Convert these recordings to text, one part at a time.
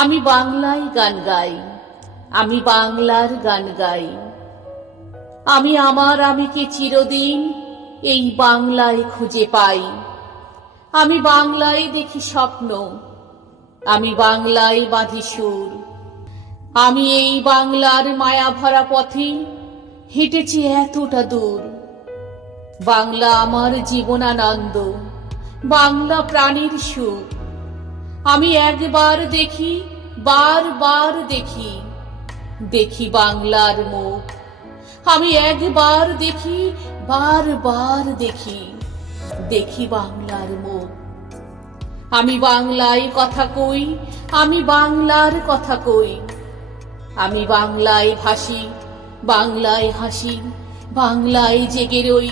আমি বাংলায় গান গাই, আমি বাংলার গান গাই। আমি আমার আমিকে চিরদিন এই বাংলায় খুঁজে পাই। আমি বাংলায় দেখি স্বপ্ন, আমি বাংলায় বাঁধি সুর। আমি এই বাংলার মায়া ভরা পথে হেঁটেছি এতটা দূর। বাংলা আমার জীবনানন্দ, বাংলা প্রাণীর সুখ। আমি একবার দেখি, বারবার দেখি, দেখি বাংলার মুখ। আমি একবার দেখি, বারবার দেখি, দেখি বাংলার মুখ। আমি বাংলায় কথা কই, আমি বাংলার কথা কই। আমি বাংলায় ভাসি, বাংলায় হাসি, বাংলায় জেগে রই।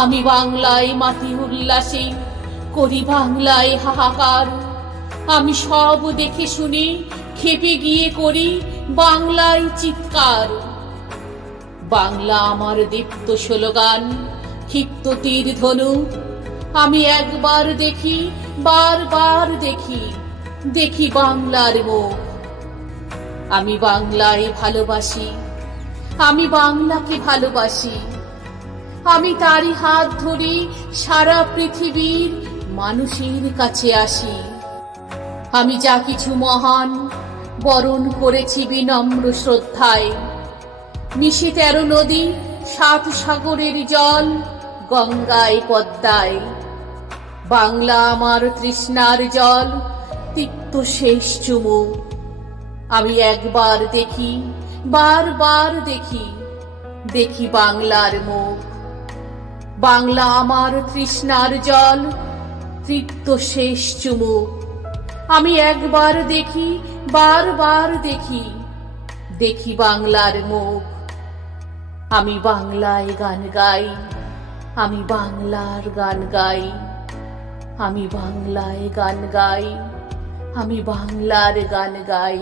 আমি বাংলায় মাতি উল্লাসে করি, বাংলায় হাহাকার। আমি সব দেখে শুনে খেপে গিয়ে করি বাংলায় চিৎকার। বাংলা আমার দীপ্ত স্লোগান, ক্ষিপ্ত তীর ধনু। আমি একবার দেখি, বারবার দেখি, দেখি বাংলার মুখ। আমি বাংলায় ভালোবাসি, আমি বাংলাকে ভালোবাসি। আমি তারই হাত ধরে সারা পৃথিবীর মানুষের কাছে আসি। আমি যা কিছু মহান বরণ করেছি বিনম্র শ্রদ্ধায়। মিশে 13 নদী, 7 সাগরের জল, গঙ্গায় পদ্মায়। বাংলা আমার তৃষ্ণার জল, তিক্ত শেষ চুমুক। আমি একবার দেখি, বারবার দেখি, দেখি বাংলার মুখ। বাংলা আমার তৃষ্ণার জল, তৃপ্ত শেষ চুমুক। আমি একবার দেখি, বারবার দেখি, দেখি বাংলার মুখ। আমি বাংলায় গান গাই, আমি বাংলার গান গাই। আমি বাংলায় গান গাই, আমি বাংলার গান গাই।